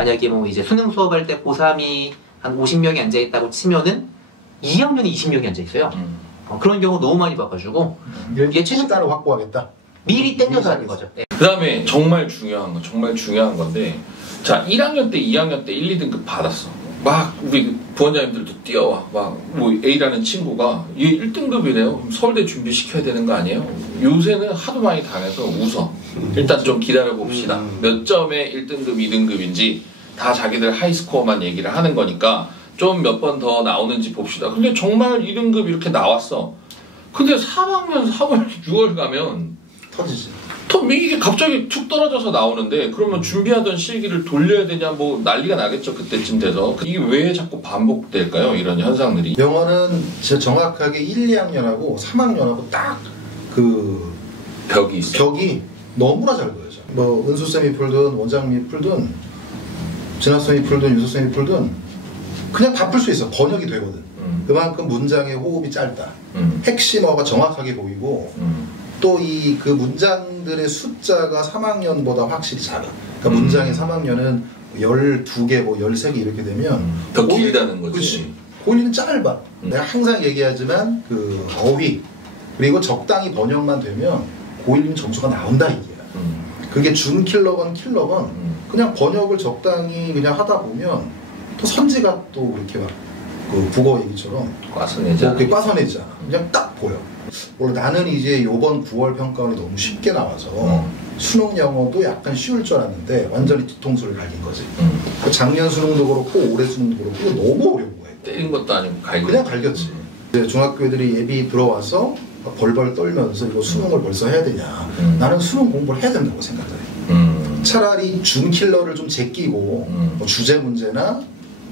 만약에 뭐 이제 수능 수업할 때 고3이 한 50명이 앉아있다고 치면은 2학년이 20명이 앉아있어요. 그런 경우 너무 많이 봐가지고 예체능 따로 확보하겠다. 미리 땡겨서 하는 거죠. 네. 그 다음에 정말 중요한 건데, 자, 1학년 때, 2학년 때 1, 2등급 받았어. 막 우리 부원장님들도 뛰어와. 막 뭐 A라는 친구가 얘 1등급이래요. 서울대 준비시켜야 되는 거 아니에요? 요새는 하도 많이 당해서 웃어. 일단 좀 기다려봅시다. 몇 점의 1등급, 2등급인지 다 자기들 하이스코어만 얘기를 하는 거니까 좀 몇 번 더 나오는지 봅시다. 근데 정말 2등급 이렇게 나왔어. 근데 3학년 3월, 6월 가면 터지지. 이게 갑자기 툭 떨어져서 나오는데, 그러면 준비하던 실기를 돌려야 되냐, 뭐 난리가 나겠죠, 그때쯤 돼서. 이게 왜 자꾸 반복될까요, 이런 현상들이? 영어는 진짜 정확하게 1, 2학년하고 3학년하고 딱 그 벽이 있어. 벽이 너무나 잘 보여져. 뭐 은수쌤이 풀든 원장님이 풀든 진학쌤이 풀든 유서쌤이 풀든 그냥 다 풀 수 있어. 번역이 되거든. 그만큼 문장의 호흡이 짧다. 핵심어가 정확하게 보이고 또 이 그 문장들의 숫자가 3학년보다 확실히 작아. 그러니까 문장이 3학년은 12개, 뭐 13개 이렇게 되면 더 길다는 거지. 그렇지. 고1은 짧아. 내가 항상 얘기하지만 그 어휘 그리고 적당히 번역만 되면 고1은 점수가 나온다 이게야. 그게 준킬러건 킬러건 그냥 번역을 적당히 그냥 하다 보면 또 선지가 또 그렇게 막 그 국어 얘기처럼 꽈서내잖아. 꽈서내잖아. 그냥 딱 보여. 원래 나는 이제 요번 9월 평가원이 너무 쉽게 나와서 수능 영어도 약간 쉬울 줄 알았는데 완전히 뒤통수를 갈긴 거지. 그 작년 수능도 그렇고 올해 수능도 그렇고 이거 너무 어려운 거야. 때린 것도 아니고 그냥 갈겼지. 이제 중학교 애들이 예비 들어와서 벌벌 떨면서 이거 수능을 벌써 해야 되냐. 나는 수능 공부를 해야 된다고 생각해. 차라리 준킬러를 좀 제끼고 뭐 주제 문제나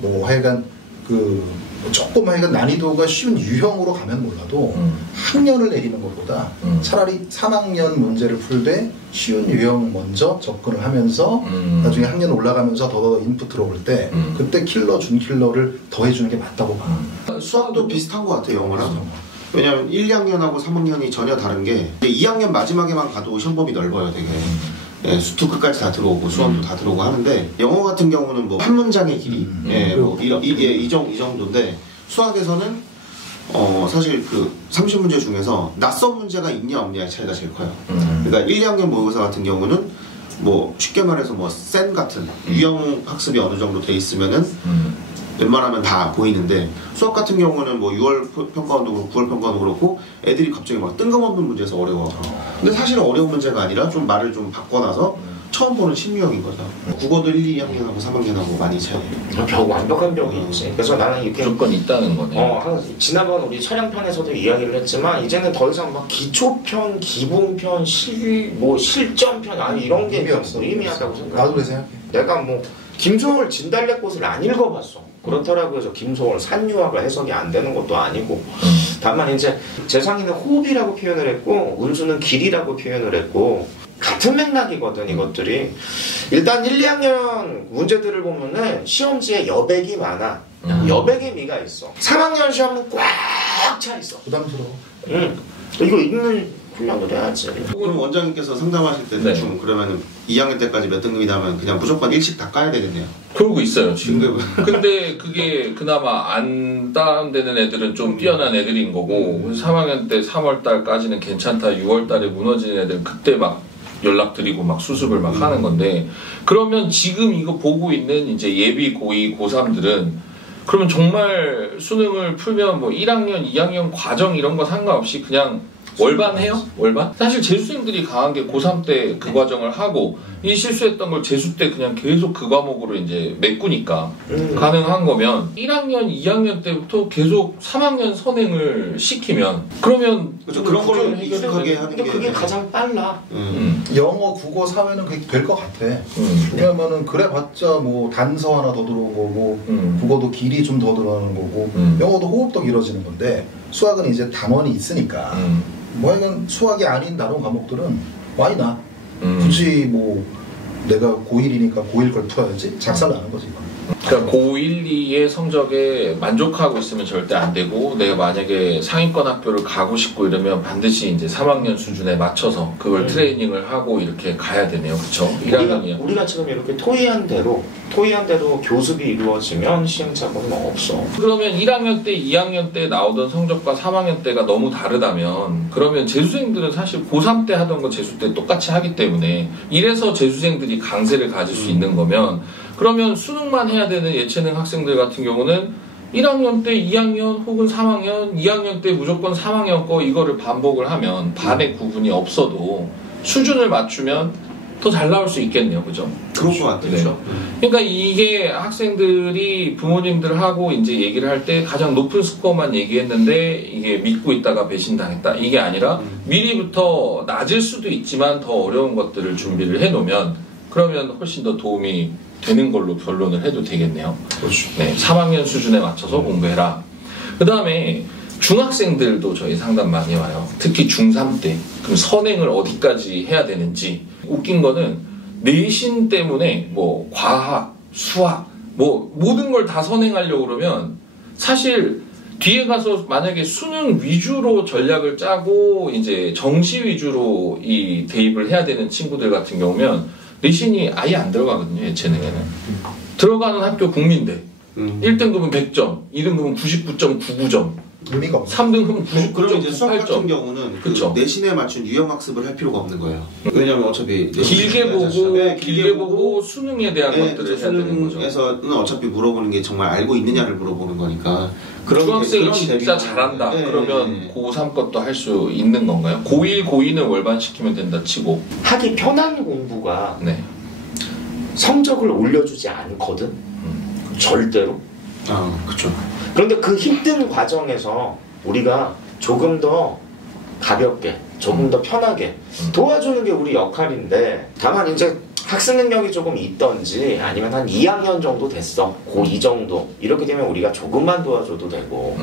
뭐 하여간 그 조금 하여간 난이도가 쉬운 유형으로 가면 몰라도 학년을 내리는 것보다 차라리 3학년 문제를 풀되 쉬운 유형 먼저 접근을 하면서 나중에 학년 올라가면서 더 인풋 들어올 때 그때 킬러, 준킬러를 더 해주는 게 맞다고 봐. 수학도 비슷한 것 같아요, 영어랑. 왜냐면 1, 2학년하고 3학년이 전혀 다른 게 2학년 마지막에만 가도 시험범위 넓어요, 되게. 네, 수투 끝까지 다 들어오고 수학도 다 들어오고 하는데 영어 같은 경우는 뭐 한 문장의 길이 뭐 이 정도인데 수학에서는 사실 그 30문제 중에서 낯선 문제가 있냐 없냐의 차이가 제일 커요. 그러니까 1, 2학년 모의고사 같은 경우는 뭐 쉽게 말해서 뭐 센 같은 유형 학습이 어느 정도 돼 있으면은 웬만하면 다 보이는데 수학 같은 경우는 뭐 6월 평가원도 그렇고 9월 평가원도 그렇고 애들이 갑자기 막 뜬금없는 문제에서 어려워. 근데 사실은 어려운 문제가 아니라 좀 말을 좀 바꿔놔서 처음 보는 신유형인 거죠. 국어도 1, 2학년하고 3학년하고 많이 차이해요. 완벽한 벽이 있지. 그래서 나는 이렇게 무조건 있다는 거네. 지난번 우리 촬영편에서도 이야기를 했지만 이제는 더 이상 막 기초편, 기본편, 실전편 아니 이런 게 무의미하다고 생각해. 나도 그렇게 생각해. 내가 뭐 김소월 진달래꽃을 안 읽어봤어. 그렇더라고요. 그래서 김소월 산유학을 해석이 안 되는 것도 아니고 다만 이제 재상이는 호흡이라고 표현을 했고 은수는 길이라고 표현을 했고 같은 맥락이거든 이것들이. 일단 1, 2학년 문제들을 보면은 시험지에 여백이 많아. 여백의 미가 있어. 3학년 시험은 꽉 차 있어. 부담스러워. 이거 읽는 훈련을 해야지. 그럼 원장님께서 상담하실 때 대충 그러면은 2학년 때까지 몇 등급이다 하면 그냥 무조건 일식 다 까야 되겠네요. 그러고 있어요 지금. 등급은. 근데 그게 그나마 안 다운되는 애들은 좀 뛰어난 애들인 거고 3학년 때 3월달까지는 괜찮다 6월달에 무너지는 애들은 그때 막 연락드리고 막 수습을 막 하는 건데, 그러면 지금 이거 보고 있는 이제 예비 고2 고3들은 그러면 정말 수능을 풀면 뭐 1학년 2학년 과정 이런 거 상관없이 그냥 월반 해요? 월반? 사실 재수생들이 강한 게 고3 때 그 과정을 하고 이 실수했던 걸 재수 때 그냥 계속 그 과목으로 이제 메꾸니까 가능한 거면 1학년, 2학년 때부터 계속 3학년 선행을 시키면 그러면 그렇죠. 그런 걸 익숙하게 하는 게 그게 가장 빨라. 영어, 국어, 사회는 그게 될 것 같아. 왜냐면은 그래봤자 뭐 단서 하나 더 들어온 거고 국어도 길이 좀 더 들어가는 거고 영어도 호흡도 길어지는 건데 수학은 이제 단원이 있으니까 뭐 하여간 수학이 아닌 다른 과목들은 why not? 굳이 뭐 내가 고1이니까 고1 걸 풀어야지 작살나는 거지 이건. 그러니까 고1, 2의 성적에 만족하고 있으면 절대 안 되고 내가 만약에 상위권 학교를 가고 싶고 이러면 반드시 이제 3학년 수준에 맞춰서 그걸 트레이닝을 하고 이렇게 가야 되네요. 그렇죠? 1학년이야. 우리가 지금 이렇게 토의한 대로 교습이 이루어지면 시행착오는 없어. 그러면 1학년 때, 2학년 때 나오던 성적과 3학년 때가 너무 다르다면 그러면 재수생들은 사실 고3 때 하던 거 재수 때 똑같이 하기 때문에 이래서 재수생들이 강세를 가질 수 있는 거면 그러면 수능만 해야 되는 예체능 학생들 같은 경우는 1학년 때 2학년 혹은 3학년, 2학년 때 무조건 3학년 거 이거를 반복을 하면 반의 구분이 없어도 수준을 맞추면 더 잘 나올 수 있겠네요. 그죠? 그런 것 같아요. 네. 그러니까 이게 학생들이 부모님들하고 이제 얘기를 할 때 가장 높은 스코어만 얘기했는데 이게 믿고 있다가 배신당했다. 이게 아니라 미리부터 낮을 수도 있지만 더 어려운 것들을 준비를 해놓으면 그러면 훨씬 더 도움이 되는 걸로 변론을 해도 되겠네요. 그렇죠. 네, 3학년 수준에 맞춰서 공부해라. 그 다음에 중학생들도 저희 상담 많이 와요. 특히 중3 때. 그럼 선행을 어디까지 해야 되는지. 웃긴 거는 내신 때문에 뭐 과학, 수학, 뭐 모든 걸 다 선행하려고 그러면 사실 뒤에 가서 만약에 수능 위주로 전략을 짜고 이제 정시 위주로 이 대입을 해야 되는 친구들 같은 경우면 내신이 아예 안 들어가거든요. 예체능에는. 들어가는 학교 국민대. 1등급은 100점, 2등급은 99.99점. 의미가 없어. 3등급은 그럼 이제 수학 99.98점. 같은 경우는 그 그쵸. 내신에 맞춘 유형 학습을 할 필요가 없는 거예요. 왜냐면 어차피 길게 보고 네, 길게 보고 수능에 대한 것들을 해야 되는 거죠. 수능에서는 어차피 물어보는 게 정말 알고 있느냐를 물어보는 거니까. 중학생이 진짜 대비가- 잘한다. 네, 그러면 네. 고3 것도 할 수 있는 건가요? 고1, 고2는 월반시키면 된다 치고. 하기 편한 공부가 네. 성적을 올려주지 않거든. 절대로. 그렇죠. 그런데 그 힘든 과정에서 우리가 조금 더 가볍게, 조금 더 편하게 도와주는 게 우리 역할인데, 다만 이제 학습 능력이 조금 있던지 아니면 한 2학년 정도 됐어, 고2 정도 이렇게 되면 우리가 조금만 도와줘도 되고,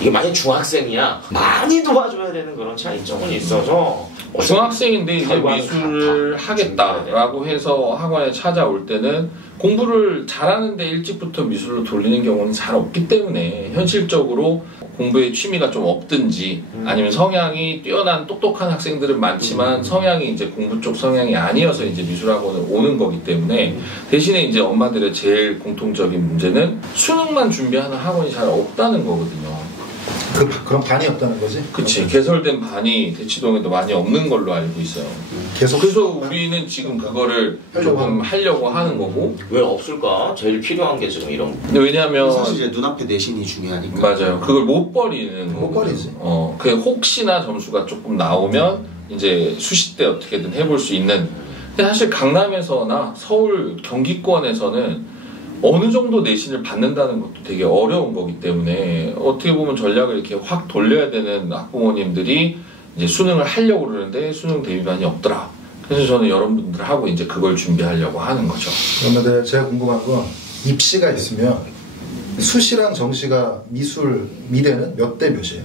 이게 만약 중학생이야 많이 도와줘야 되는 그런 차이점은 있어서. 중학생인데 이제 결과는 미술을 같아. 하겠다라고 해서 학원에 찾아올 때는 공부를 잘하는데 일찍부터 미술로 돌리는 경우는 잘 없기 때문에 현실적으로 공부에 취미가 좀 없든지 아니면 성향이 뛰어난 똑똑한 학생들은 많지만 성향이 이제 공부 쪽 성향이 아니어서 이제 미술학원을 오는 거기 때문에 대신에 이제 엄마들의 제일 공통적인 문제는 수능만 준비하는 학원이 잘 없다는 거거든요. 그런 반이 없다는 거지? 그치. 개설된 반이 대치동에도 많이 없는 걸로 알고 있어요. 계속 그래서 우리는 지금 그거를 조금 하려고 하는 거고. 왜 없을까? 제일 필요한 게 지금 이런 거. 근데 왜냐면 사실 이제 눈앞에 내신이 중요하니까. 맞아요. 그걸 못 버리는 못 버리지. 그 혹시나 점수가 조금 나오면 이제 수시 때 어떻게든 해볼 수 있는. 근데 사실 강남에서나 서울 경기권에서는 어느 정도 내신을 받는다는 것도 되게 어려운 거기 때문에 어떻게 보면 전략을 이렇게 확 돌려야 되는 학부모님들이 이제 수능을 하려고 그러는데 수능 대비반이 없더라. 그래서 저는 여러분들하고 이제 그걸 준비하려고 하는 거죠. 그런데 제가 궁금한 건 입시가 있으면 수시랑 정시가 미대는 몇 대 몇이에요?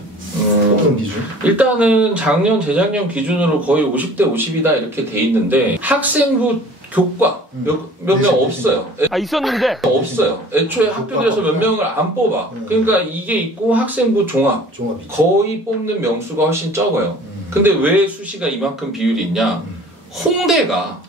뽑는 기준? 일단은 작년, 재작년 기준으로 거의 50대 50이다 이렇게 돼 있는데 학생부 교과 몇 명 없어요. 있었는데 없어요. 애초에 학교에서 몇 명을 안 뽑아. 그러니까 이게 있고 학생부 종합이 거의 뽑는 명수가 훨씬 적어요. 근데 왜 수시가 이만큼 비율이 있냐? 홍대가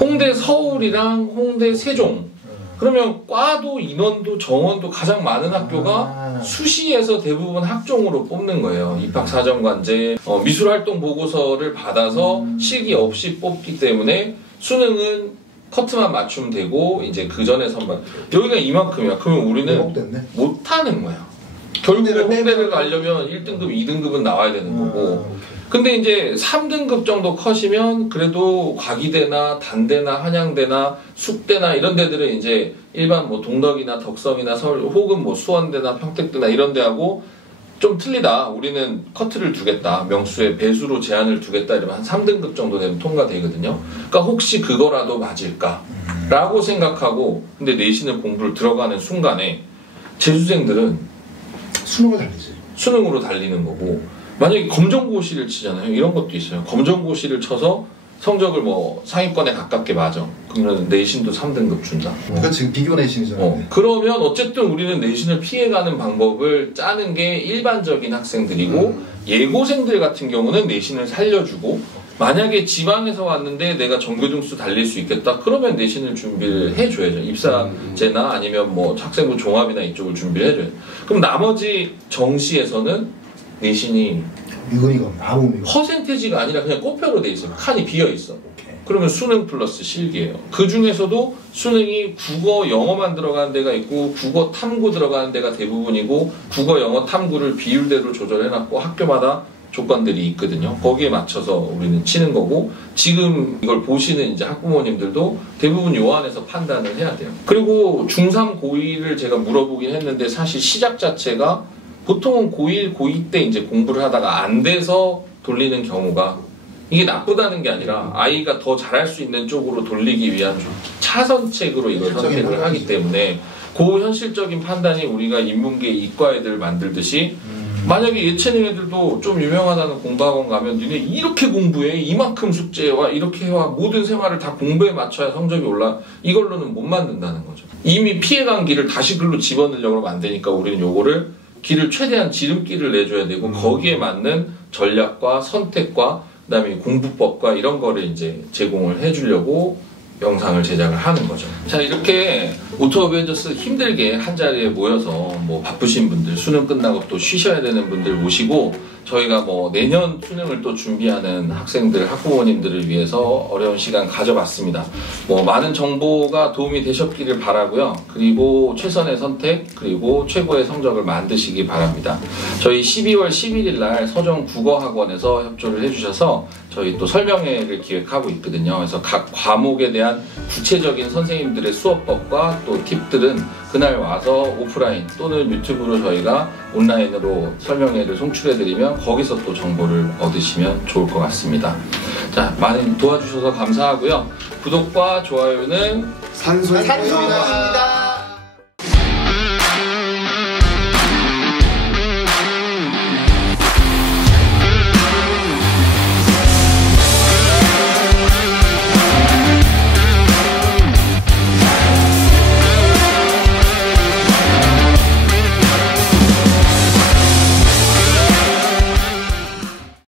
홍대 서울이랑 홍대 세종 그러면 과도 인원도 정원도 가장 많은 학교가 수시에서 대부분 학종으로 뽑는 거예요. 입학사정관제 미술활동 보고서를 받아서 실기 없이 뽑기 때문에 수능은 커트만 맞추면 되고 이제 그 전에 선발 여기가 이만큼이야. 그러면 우리는 못하는 거야. 결국에 홍대를 가려면 1등급, 2등급은 나와야 되는 거고. 근데 이제 3등급 정도 컷이면 그래도 과기대나 단대나 한양대나 숙대나 이런 데들은 이제 일반 뭐 동덕이나 덕성이나 서울 혹은 뭐 수원대나 평택대나 이런 데하고 좀 틀리다. 우리는 커트를 두겠다. 명수의 배수로 제한을 두겠다. 이러면 한 3등급 정도 되면 통과되거든요. 그러니까 혹시 그거라도 맞을까? 라고 생각하고 근데 내신을 공부를 들어가는 순간에 재수생들은 수능을 달리지. 수능으로 달리는 거고 만약에 검정고시를 치잖아요. 이런 것도 있어요. 검정고시를 쳐서 성적을 뭐 상위권에 가깝게 맞아. 그러면 내신도 3등급 준다. 그러니까 지금 비교 내신이잖아요. 그러면 어쨌든 우리는 내신을 피해가는 방법을 짜는 게 일반적인 학생들이고 예고생들 같은 경우는 내신을 살려주고 만약에 지방에서 왔는데 내가 전교 등수 달릴 수 있겠다. 그러면 내신을 준비를 해줘야죠. 입사제나 아니면 뭐 학생부 종합이나 이쪽을 준비를 해줘요. 그럼 나머지 정시에서는 내신이 이거니까 아무 의미가 퍼센테지가 아니라 그냥 꽃표로 돼 있어요. 칸이 비어 있어. 그러면 수능 플러스 실기예요. 그 중에서도 수능이 국어, 영어만 들어가는 데가 있고 국어 탐구 들어가는 데가 대부분이고 국어, 영어 탐구를 비율대로 조절해놨고 학교마다 조건들이 있거든요. 거기에 맞춰서 우리는 치는 거고 지금 이걸 보시는 이제 학부모님들도 대부분 요 안에서 판단을 해야 돼요. 그리고 중3, 고1을 제가 물어보긴 했는데 사실 시작 자체가 보통은 고1, 고2 때 이제 공부를 하다가 안 돼서 돌리는 경우가 이게 나쁘다는 게 아니라 아이가 더 잘할 수 있는 쪽으로 돌리기 위한 차선책으로 이걸 선택을 하기 때문에 그 현실적인 판단이 우리가 인문계 이과 애들 만들듯이 만약에 예체능 애들도 좀 유명하다는 공부학원 가면 니네 이렇게 공부해 이만큼 숙제와 이렇게 해와 모든 생활을 다 공부에 맞춰야 성적이 올라 이걸로는 못 만든다는 거죠. 이미 피해간 길을 다시 글로 집어넣으려고 하면 안 되니까 우리는 요거를 길을 최대한 지름길을 내줘야 되고 거기에 맞는 전략과 선택과 그다음에 공부법과 이런 거를 이제 제공을 해주려고 영상을 제작을 하는 거죠. 자, 이렇게 오토 어벤져스 힘들게 한 자리에 모여서 뭐 바쁘신 분들, 수능 끝나고 또 쉬셔야 되는 분들 모시고 저희가 뭐 내년 수능을 또 준비하는 학생들, 학부모님들을 위해서 어려운 시간 가져봤습니다. 뭐 많은 정보가 도움이 되셨기를 바라고요. 그리고 최선의 선택, 그리고 최고의 성적을 만드시기 바랍니다. 저희 12월 11일 날 서정 국어학원에서 협조를 해주셔서 저희 또 설명회를 기획하고 있거든요. 그래서 각 과목에 대한 구체적인 선생님들의 수업법과 또 팁들은 그날 와서 오프라인 또는 유튜브로 저희가 온라인으로 설명회를 송출해드리면 거기서 또 정보를 얻으시면 좋을 것 같습니다. 자, 많이 도와주셔서 감사하고요. 구독과 좋아요는 산소입니다.